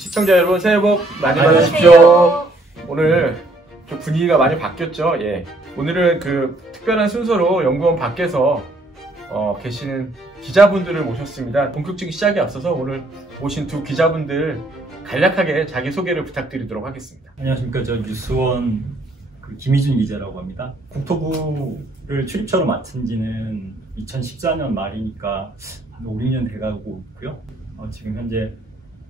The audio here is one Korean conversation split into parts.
시청자 여러분 새해 복 많이 받으십시오. 오늘 좀 분위기가 많이 바뀌었죠. 예. 오늘은 그 특별한 순서로 연구원 밖에서 계시는 기자분들을 모셨습니다. 본격적인 시작에 앞서서 오늘 모신 두 기자분들 간략하게 자기소개를 부탁드리도록 하겠습니다. 안녕하십니까. 저 뉴스원 김희준 기자라고 합니다. 국토부를 출입처로 맡은 지는 2014년 말이니까 한 5, 6년 돼가고 있고요. 지금 현재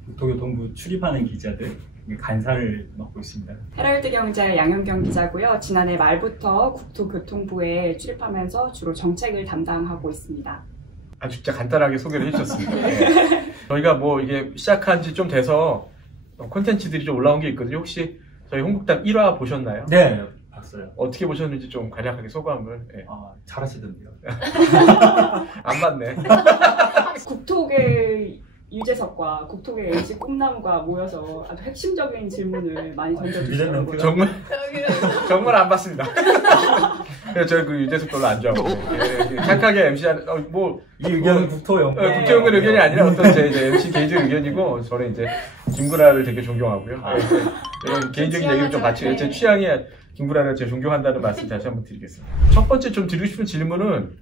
국토교통부 출입하는 기자들 간사를 맡고 있습니다. 헤럴드 경제 양현경 기자고요. 지난해 말부터 국토교통부에 출입하면서 주로 정책을 담당하고 있습니다. 아주 진짜 간단하게 소개를 해주셨습니다. 네. 저희가 뭐 이게 시작한 지 좀 돼서 콘텐츠들이 좀 올라온 게 있거든요. 혹시 저희 홍국당 1화 보셨나요? 네, 봤어요. 어떻게 보셨는지 좀 간략하게 소감을. 네. 잘하시던데요. 안 봤네. 국토계 유재석과 국토계 MC 꿈나무가 모여서 아주 핵심적인 질문을 많이 던져주시더라고요. 정말 안 봤습니다. 저 그 유재석 별로 안 좋아하고 착하게 MC하는 이 의견은 국토연구원 의견이 아니라 어떤 제 MC 개인적인 의견이고, 저는 이제 김구라를 되게 존경하고요. 이런 개인적인 얘기를 좀 같이, 제 취향이 김구라를 제가 존경한다는 말씀 다시 한번 드리겠습니다. 첫 번째 좀 드리고 싶은 질문은,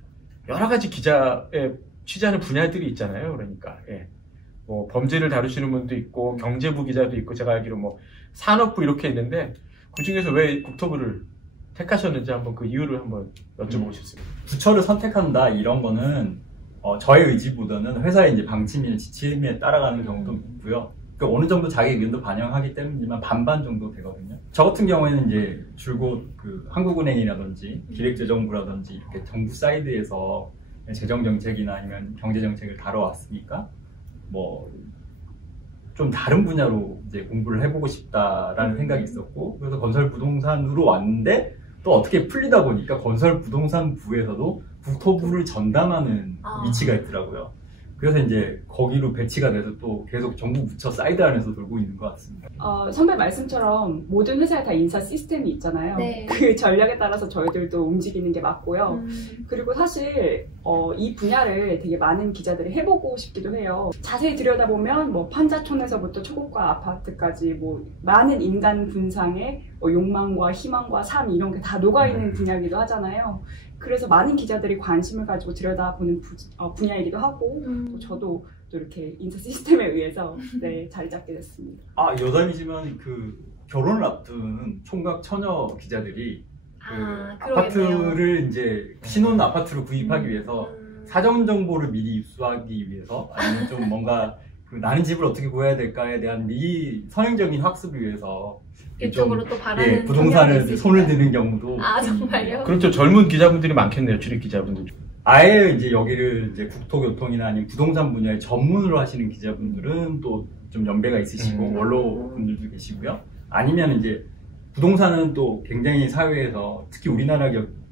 여러 가지 기자의 취재하는 분야들이 있잖아요. 그러니까 뭐 범죄를 다루시는 분도 있고 경제부 기자도 있고, 제가 알기로 뭐 산업부 이렇게 있는데, 그 중에서 왜 국토부를 택하셨는지 한번 그 이유를 한번 여쭤보고 싶습니다. 부처를 선택한다 이런 거는 저의 의지보다는 회사의 이제 방침이나 지침에 따라가는 경우도 있고요. 그러니까 어느 정도 자기 의견도 반영하기 때문이지만 반반 정도 되거든요. 저 같은 경우에는 이제 줄곧 그 한국은행이라든지 기획재정부라든지 이렇게 정부 사이드에서 재정 정책이나 아니면 경제 정책을 다뤄왔으니까 뭐 좀 다른 분야로 이제 공부를 해보고 싶다라는 생각이 있었고, 그래서 건설 부동산으로 왔는데 또 어떻게 풀리다 보니까 건설 부동산 부에서도 국토부를 전담하는 위치가 있더라고요. 그래서 이제 거기로 배치가 돼서 또 계속 정부 부처 사이드 안에서 돌고 있는 것 같습니다. 선배 말씀처럼 모든 회사에 다 인사 시스템이 있잖아요. 네. 그 전략에 따라서 저희들도 움직이는 게 맞고요. 그리고 사실 이 분야를 되게 많은 기자들이 해보고 싶기도 해요. 자세히 들여다보면 뭐 판자촌에서부터 초고가 아파트까지 뭐 많은 인간 분상의 욕망과 희망과 삶 이런 게 다 녹아있는 분야이기도 하잖아요. 그래서 많은 기자들이 관심을 가지고 들여다보는 분야이기도 하고, 또 저도 또 이렇게 인사 시스템에 의해서 자리 잡게 됐습니다. 여담이지만 그 결혼을 앞두는 총각 처녀 기자들이 아파트를 이제 신혼 아파트로 구입하기 위해서 사전 정보를 미리 입수하기 위해서, 아니면 좀 뭔가 나는 집을 어떻게 구해야 될까에 대한 미리 선행적인 학습을 위해서 이쪽으로 또 바라는 부동산을 손을 드는 경우도. 정말요? 그렇죠. 젊은 기자분들이 많겠네요. 출입 기자분들. 아예 이제 여기를 이제 국토교통이나 아니면 부동산 분야에 전문으로 하시는 기자분들은 또 좀 연배가 있으시고 원로 분들도 계시고요. 아니면 이제 부동산은 또 굉장히 사회에서, 특히 우리나라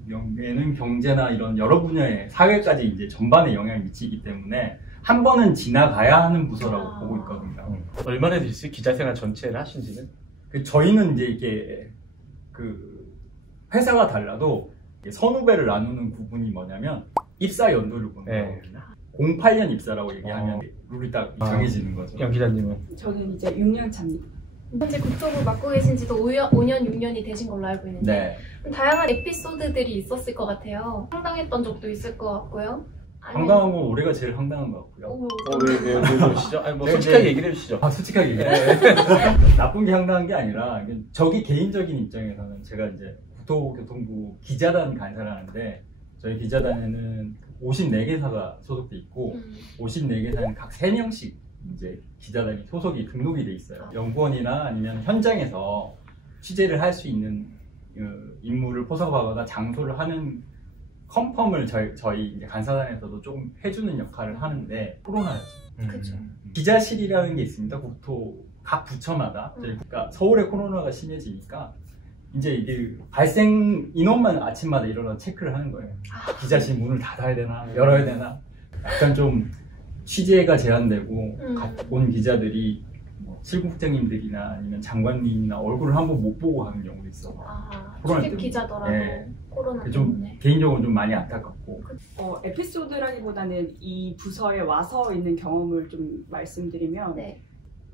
경우에는 경제나 이런 여러 분야의 사회까지 이제 전반에 영향을 미치기 때문에 한 번은 지나가야 하는 부서라고 보고 있거든요. 얼마나 되셨어요? 기자생활 전체를 하신지는? 저희는 이제 이게 그 회사가 달라도 선후배를 나누는 부분이 뭐냐면 입사 연도를 보는 거거든요. 08년 입사라고 얘기하면 룰이 딱 정해지는 거죠. 양 기자님은? 저는 이제 6년 차입니다. 현재 국토부 맡고 계신 지도 5년, 6년이 되신 걸로 알고 있는데, 다양한 에피소드들이 있었을 것 같아요. 황당했던 적도 있을 것 같고요. 황당한 건 올해가 제일 황당한 것 같고요. 왜 그러시죠? 아니 뭐 솔직하게 얘기를 해주시죠. 솔직하게 얘기해. 나쁜 게 황당한 게 아니라, 저기 개인적인 입장에서는 제가 이제 국토교통부 기자단 간사를 하는데, 저희 기자단에는 54개사가 소속돼 있고 54개사는 각 3명씩 이제 기자단이 소속이 등록이 돼 있어요. 연구원이나 아니면 현장에서 취재를 할 수 있는 임무를 포섭하거나 장소를 하는 컨펌을 저희 이제 간사단에서도 조금 해주는 역할을 하는데, 코로나였죠. 그렇죠. 기자실이라는 게 있습니다. 국토 각 부처마다. 그러니까 서울에 코로나가 심해지니까 이제 이게 발생 인원만 아침마다 일어나서 체크를 하는 거예요. 기자실 문을 닫아야 되나, 열어야 되나. 약간 좀 취재가 제한되고 온 기자들이 실국장님들이나 아니면 장관님이나 얼굴을 한번 못 보고 가는 경우도 있어. 출입 기자더라도 코로나 때문에. 좀 개인적으로 좀 많이 안타깝고. 에피소드라기보다는 이 부서에 와서 있는 경험을 좀 말씀드리면,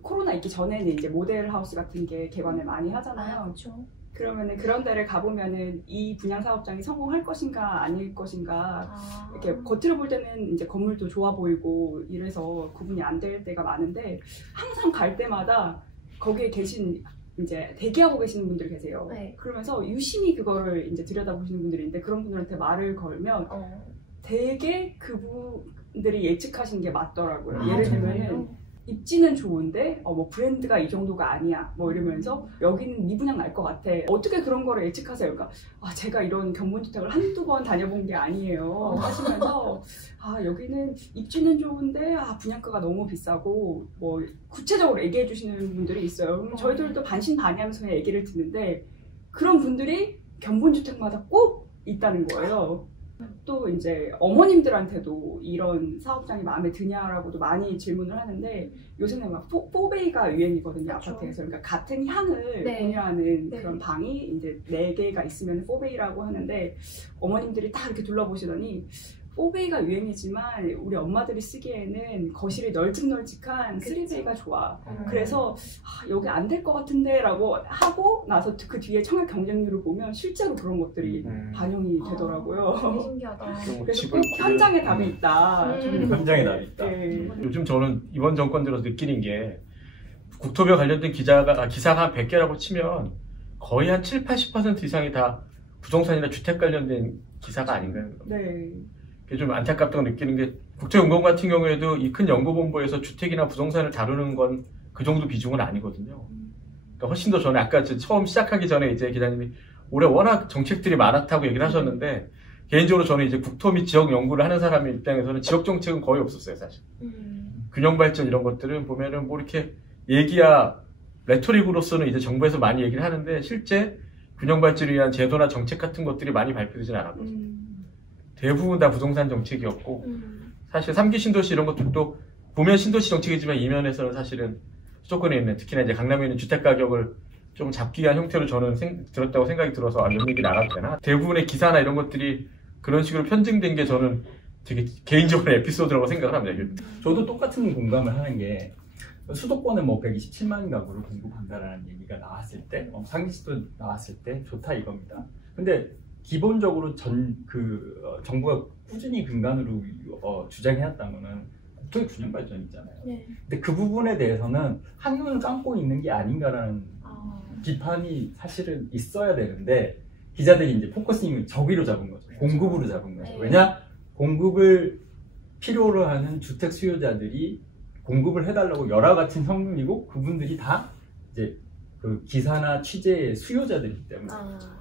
코로나 있기 전에는 이제 모델하우스 같은 게 개관을 많이 하잖아요. 그렇죠. 그러면은 그런 데를 가보면은 이 분양 사업장이 성공할 것인가 아닐 것인가 이렇게 겉으로 볼 때는 이제 건물도 좋아 보이고 이래서 구분이 안 될 때가 많은데 항상 갈 때마다 거기에 계신 이제 대기하고 계시는 분들 계세요. 네. 그러면서 유심히 그거를 이제 들여다보시는 분들이 있는데 그런 분들한테 말을 걸면 되게 그분들이 예측하시는 게 맞더라고요. 예를 들면은 입지는 좋은데 뭐 브랜드가 이 정도가 아니야 뭐 이러면서 여기는 미분양 날 것 같아. 어떻게 그런 거를 예측하세요? 그러니까 제가 이런 견본주택을 한두 번 다녀본 게 아니에요 하시면서 여기는 입지는 좋은데 분양가가 너무 비싸고 뭐 구체적으로 얘기해 주시는 분들이 있어요. 그럼 저희들도 반신반의하면서 그냥 얘기를 듣는데 그런 분들이 견본주택마다 꼭 있다는 거예요. 또 이제 어머님들한테도 이런 사업장이 마음에 드냐라고도 많이 질문을 하는데 요새는 막 4베이가 유행이거든요. 그렇죠. 아파트에서. 그러니까 같은 향을 공유하는 그런 방이 이제 4개가 있으면 4베이라고 하는데 어머님들이 딱 이렇게 둘러보시더니 4베이가 유행이지만 우리 엄마들이 쓰기에는 거실이 널찍널찍한 3베이가 좋아. 그래서 여기 안 될 것 같은데 라고 하고 나서 그 뒤에 청약 경쟁률을 보면 실제로 그런 것들이 반영이 되더라고요. 신기하다. 그래서 꼭 현장에 답이 있다. 현장에 답이 있다. 네. 요즘 저는 이번 정권 들어서 느끼는 게 국토부와 관련된 기사가 한 100개라고 치면 거의 한 70-80% 이상이 다 부동산이나 주택 관련된 기사가 아닌가요? 네. 좀 안타깝다고 느끼는 게 국토연구원 같은 경우에도 이 큰 연구본부에서 주택이나 부동산을 다루는 건 그 정도 비중은 아니거든요. 그러니까 훨씬 더 전에 아까 처음 시작하기 전에 이제 기자님이 올해 워낙 정책들이 많았다고 얘기를 하셨는데 개인적으로 저는 이제 국토 및 지역 연구를 하는 사람의 입장에서는 지역 정책은 거의 없었어요, 사실. 균형 발전 이런 것들은 보면은 뭐 이렇게 얘기야 레토릭으로서는 이제 정부에서 많이 얘기를 하는데 실제 균형 발전을 위한 제도나 정책 같은 것들이 많이 발표되지는 않았거든요. 대부분 다 부동산 정책이었고 사실 3기 신도시 이런 것들도 보면 신도시 정책이지만 이면에서는 사실은 수도권에 있는 특히나 이제 강남에 있는 주택 가격을 좀 잡기 위한 형태로 저는 들었다고 생각이 들어서 이런 얘기 나가도 되나? 대부분의 기사나 이런 것들이 그런 식으로 편증된 게 저는 되게 개인적으로 에피소드라고 생각을 합니다. 저도 똑같은 공감을 하는 게 수도권에 뭐 127만 가구를 공급한다라는 얘기가 나왔을 때 상기시도 나왔을 때 좋다 이겁니다. 근데 기본적으로 정부가 꾸준히 근간으로 주장해왔던 거는 국토의 균형 발전이잖아요. 네. 근데 그 부분에 대해서는 한눈을 감고 있는 게 아닌가라는 비판이 사실은 있어야 되는데 기자들이 이제 포커싱을 저기로 잡은 거죠. 공급으로 잡은 거죠. 왜냐? 공급을 필요로 하는 주택 수요자들이 공급을 해달라고 열화 같은 성분이고 그분들이 다 이제 그 기사나 취재의 수요자들이기 때문에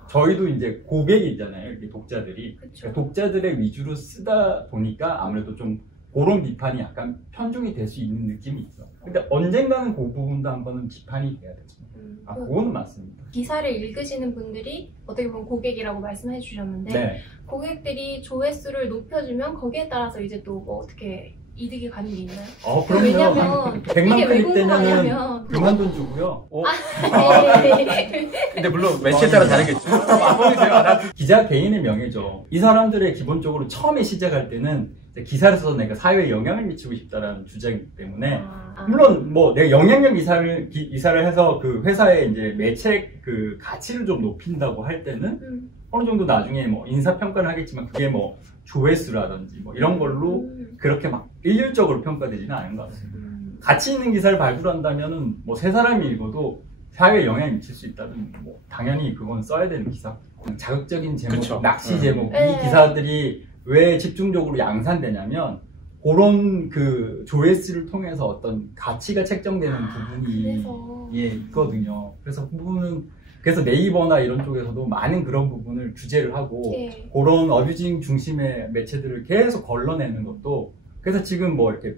저희도 이제 고객이잖아요. 이렇게 독자들이. 그러니까 독자들의 위주로 쓰다 보니까 아무래도 좀 그런 비판이 약간 편중이 될 수 있는 느낌이 있어. 근데 언젠가는 그 부분도 한번은 비판이 돼야 되죠. 그거는 맞습니다. 기사를 읽으시는 분들이 어떻게 보면 고객이라고 말씀해 주셨는데 고객들이 조회수를 높여주면 거기에 따라서 이제 또 뭐 어떻게 이득이 가는 게 있나요? 그럼요. 왜냐면 100만 클릭 되면은 그만 돈 주고요. 근데 물론 매체에 따라 다르겠죠. 기자 개인의 명예죠. 이 사람들의 기본적으로 처음에 시작할 때는 기사를 써서 내가 사회에 영향을 미치고 싶다라는 주장이기 때문에 물론 뭐 내가 영향력 이사를 해서 그 회사의 이제 매체 그 가치를 좀 높인다고 할 때는 어느 정도 나중에 뭐 인사평가를 하겠지만 그게 뭐 조회수라든지 뭐 이런 걸로 그렇게 막 일률적으로 평가되지는 않은 것 같습니다. 가치 있는 기사를 발굴한다면은 뭐 세 사람이 읽어도 사회에 영향을 미칠 수 있다면 뭐 당연히 그건 써야 되는 기사. 자극적인 제목, 그쵸. 낚시 제목 이 기사들이 왜 집중적으로 양산되냐면 그런 그 조회수를 통해서 어떤 가치가 책정되는 부분이 있거든요. 그래서 그 부분은 그래서 네이버나 이런 쪽에서도 많은 그런 부분을 규제를 하고 그런 어뷰징 중심의 매체들을 계속 걸러내는 것도 그래서 지금 뭐 이렇게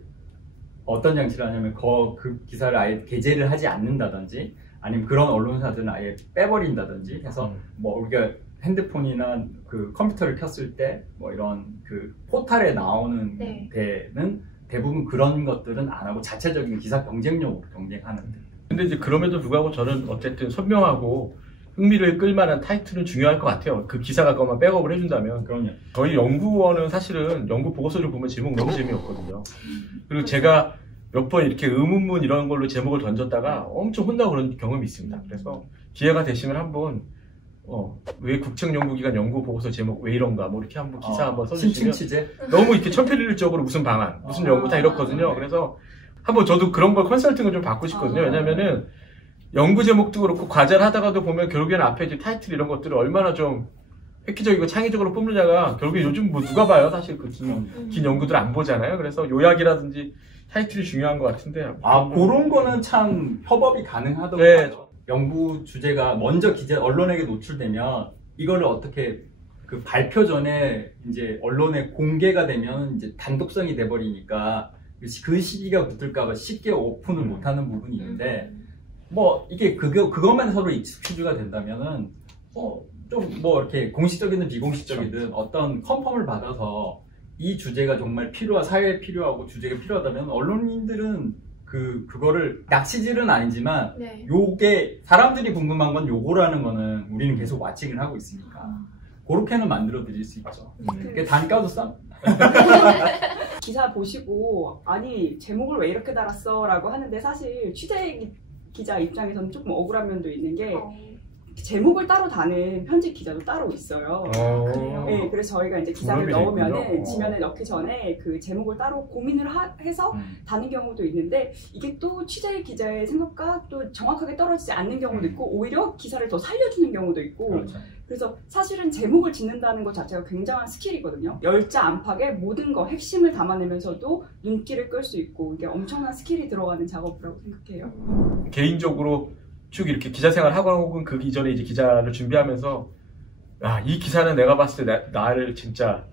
어떤 장치를 하냐면 그 기사를 아예 게재를 하지 않는다든지 아니면 그런 언론사들은 아예 빼버린다든지 해서 뭐 우리가 핸드폰이나 그 컴퓨터를 켰을 때 뭐 이런 그 포탈에 나오는 데는 대부분 그런 것들은 안 하고 자체적인 기사 경쟁력으로 경쟁하는. 근데 이제 그럼에도 불구하고 저는 어쨌든 선명하고 흥미를 끌만한 타이틀은 중요할 것 같아요. 그 기사가 그것만 백업을 해준다면. 그럼요. 저희 연구원은 사실은 연구 보고서를 보면 제목 너무 재미없거든요. 그리고 제가 몇 번 이렇게 의문문 이런 걸로 제목을 던졌다가 엄청 혼나고 그런 경험이 있습니다. 그래서 기회가 되시면 한번 왜 국책연구기관 연구 보고서 제목 왜 이런가 뭐 이렇게 한번 기사 한번 써주시면 취재? 너무 이렇게 천편일률적으로 무슨 방안, 무슨 연구 다 이렇거든요. 네. 그래서 한번 저도 그런 걸 컨설팅을 좀 받고 싶거든요. 왜냐면은 연구 제목도 그렇고 과제를 하다가도 보면 결국에는 앞에 이제 타이틀 이런 것들을 얼마나 좀 획기적이고 창의적으로 뽑느냐가 결국에 요즘 뭐 누가 봐요? 사실 그 긴 연구들 안 보잖아요. 그래서 요약이라든지 타이틀이 중요한 것 같은데. 그런 거는 참 협업이 가능하더라고요. 네. 연구 주제가 먼저 언론에게 노출되면 이거를 어떻게 그 발표 전에 이제 언론에 공개가 되면 이제 단독성이 돼버리니까 그 시기가 붙을까봐 쉽게 오픈을 못하는 부분이 있는데 뭐 이게 그것만 서로 익스큐즈가 된다면은 좀 뭐 이렇게 공식적이든 비공식적이든 어떤 컨펌을 받아서 이 주제가 정말 사회에 필요하고 주제가 필요하다면 언론인들은 그거를 낚시질은 아니지만 네. 요게 사람들이 궁금한 건 요거라는 거는 우리는 계속 와칭을 하고 있으니까 그렇게는 만들어 드릴 수 있죠. 그게 단가도 싸. 기사 보시고 아니 제목을 왜 이렇게 달았어? 라고 하는데 사실 취재 기자 입장에서는 조금 억울한 면도 있는 게 제목을 따로 다는 편집 기자도 따로 있어요. 네, 그래서 저희가 이제 기사를 넣으면은 지면에 넣기 전에 그 제목을 따로 고민을 해서 다는 경우도 있는데 이게 또 취재 기자의 생각과 또 정확하게 떨어지지 않는 경우도 있고 오히려 기사를 더 살려주는 경우도 있고 그렇죠. 그래서 사실은 제목을 짓는다는 것 자체가 굉장한 스킬이거든요. 열자 안팎의 모든 거 핵심을 담아내면서도 눈길을 끌 수 있고 이게 엄청난 스킬이 들어가는 작업이라고 생각해요. 개인적으로 쭉 이렇게 기자 생활 하거나 혹은 그 이전에 이제 기자를 준비하면서 이 기사는 내가 봤을 때 나를 진짜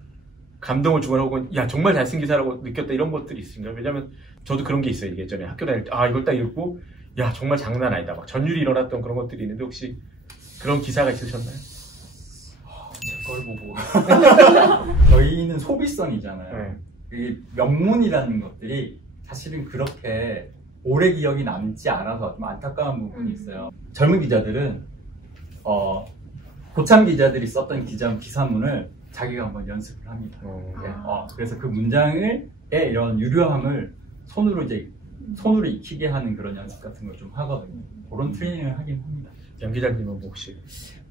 감동을 주거나 혹은 야 정말 잘쓴 기사라고 느꼈다 이런 것들이 있습니다. 왜냐면 저도 그런 게 있어요. 예전에 학교 다닐 때 이걸 딱 읽고 야 정말 장난 아니다 막 전율이 일어났던 그런 것들이 있는데 혹시 그런 기사가 있으셨나요? 제 걸 보고 저희는 소비성이잖아요. 네. 이 명문이라는 것들이 사실은 그렇게 오래 기억이 남지 않아서 좀 안타까운 부분이 있어요. 젊은 기자들은 고참 기자들이 썼던 기사문을 자기가 한번 연습을 합니다. 그래서 그 문장의 이런 유려함을 손으로 익히게 하는 그런 연습 같은 걸 좀 하거든요. 그런 트레이닝을 하긴 합니다. 양 기자님은 혹시?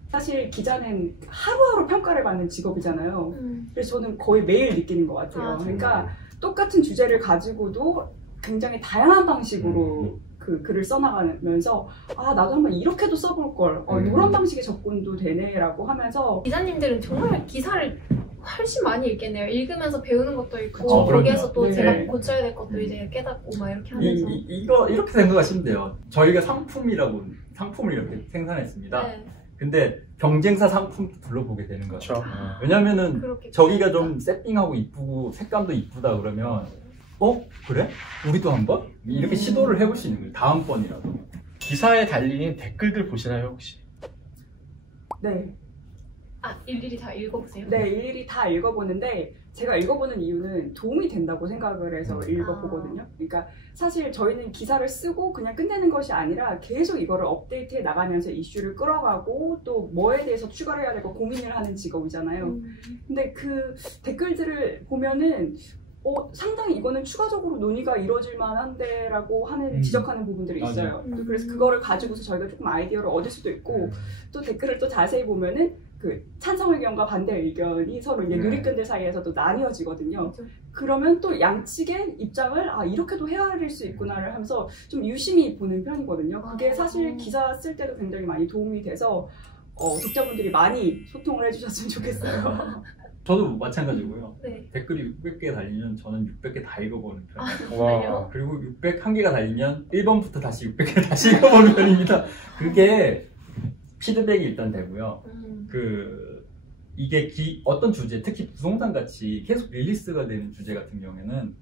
사실 기자는 하루하루 평가를 받는 직업이잖아요. 그래서 저는 거의 매일 느끼는 것 같아요. 그러니까 똑같은 주제를 가지고도 굉장히 다양한 방식으로 그 글을 써나가면서 나도 한번 이렇게도 써볼 걸 이런 방식의 접근도 되네라고 하면서 기자님들은 정말 기사를 훨씬 많이 읽겠네요. 읽으면서 배우는 것도 있고 그쵸, 거기에서 또 네. 제가 고쳐야 될 것도 이제 깨닫고 막 이렇게 하면서 이렇게 생각하시면 돼요. 저희가 상품을 이렇게 생산했습니다. 네. 근데 경쟁사 상품도 둘러보게 되는 거죠. 그렇죠. 왜냐면은 그렇겠죠. 저기가 좀 세팅하고 이쁘고 색감도 이쁘다 그러면 그래? 우리도 한번? 이렇게 시도를 해볼 수 있는 거예요. 다음번이라도. 기사에 달린 댓글들 보시나요 혹시? 네. 일일이 다 읽어보세요? 네, 일일이 다 읽어보는데 제가 읽어보는 이유는 도움이 된다고 생각을 해서 읽어보거든요. 그러니까 사실 저희는 기사를 쓰고 그냥 끝내는 것이 아니라 계속 이거를 업데이트해 나가면서 이슈를 끌어가고 또 뭐에 대해서 추가를 해야 될까 고민을 하는 직업이잖아요. 근데 그 댓글들을 보면은 상당히 이거는 추가적으로 논의가 이루어질 만한데 라고 하는 지적하는 부분들이 있어요. 또 그래서 그거를 가지고서 저희가 조금 아이디어를 얻을 수도 있고 또 댓글을 또 자세히 보면은 그 찬성 의견과 반대 의견이 서로 이제 누리꾼들 사이에서도 나뉘어지거든요. 그러면 또 양측의 입장을 이렇게도 헤아릴 수 있구나를 하면서 좀 유심히 보는 편이거든요. 그게 사실 기사 쓸 때도 굉장히 많이 도움이 돼서 독자분들이 많이 소통을 해주셨으면 좋겠어요. 저도 마찬가지고요. 네. 댓글이 600개 달리면 저는 600개 다 읽어보는 편이에요. 와. 그리고 601개가 달리면 1번부터 다시 600개 다시 읽어보는 편입니다. 그게 피드백이 일단 되고요. 이게 어떤 주제, 특히 부동산 같이 계속 릴리스가 되는 주제 같은 경우에는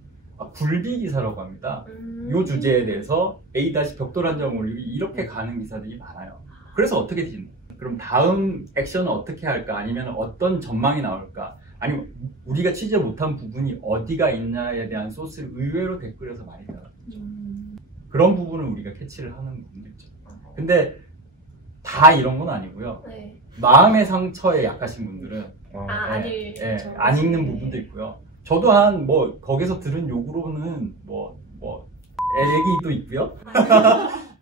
굴비 기사라고 합니다. 이 주제에 대해서 A-벽돌 한 점 올리고 이렇게 가는 기사들이 많아요. 그래서 어떻게 되는? 그럼 다음 액션은 어떻게 할까? 아니면 어떤 전망이 나올까? 아니면 우리가 취재 못한 부분이 어디가 있냐에 대한 소스를 의외로 댓글에서 많이 달아요. 그런 부분을 우리가 캐치를 하는 부분도 있죠. 근데 다 이런 건 아니고요. 네. 마음의 상처에 약하신 분들은 안 읽는 부분도 있고요. 저도 거기서 들은 욕으로는 애기도 있고요.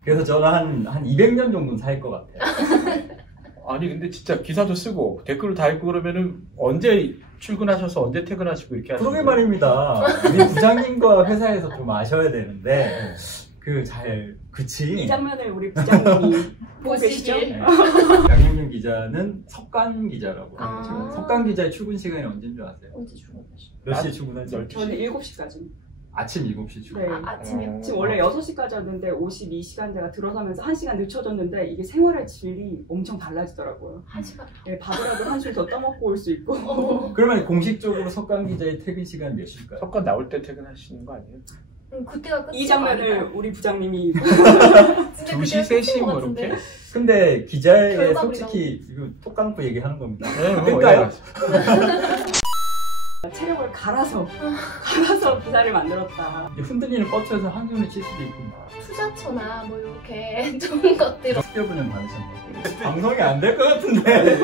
그래서 저는 한 200년 정도는 살 것 같아요. 아니 근데 진짜 기사도 쓰고 댓글을 다 읽고 그러면은 언제 출근하셔서 언제 퇴근하시고 이렇게 하시는 그러게 거예요? 말입니다. 우리 부장님과 회사에서 좀 아셔야 되는데 그치. 이 장면을 우리 부장님이 보고 계시죠? 보시길. 양용윤 기자는 석간 기자라고. 아. 석간 기자의 출근 시간이 언제인 줄 아세요? 언제 출근하시죠? 몇 시에 출근하죠? 저는 7시까지. 아침 7시 출근. 네. 아침에? 지금 원래 6시까지였는데 52시간대가 들어서면서 1시간 늦춰졌는데 이게 생활의 질이 엄청 달라지더라고요. 1시간. 네, 밥이라도 한술 더 떠먹고 올 수 있고. 그러면 공식적으로 석간 기자의 퇴근 시간 몇 시일까요? 석관 나올 때 퇴근하시는 거 아니에요? 그때가 끝인 이 거 장면을 아닌가요? 우리 부장님이 2시, 3시 뭐 이렇게? 근데 기자의 결과물이 솔직히 이거 톡 감고 얘기하는 겁니다. 네, 뭐 그러니까요. 체력을 갈아서 기사를 만들었다. 흔들리는 버스에서 한숨을 칠 수도 있고. 투자처나 뭐 이렇게 좋은 것들 학교분은 받으셨나요? 방송이 안 될 것 같은데.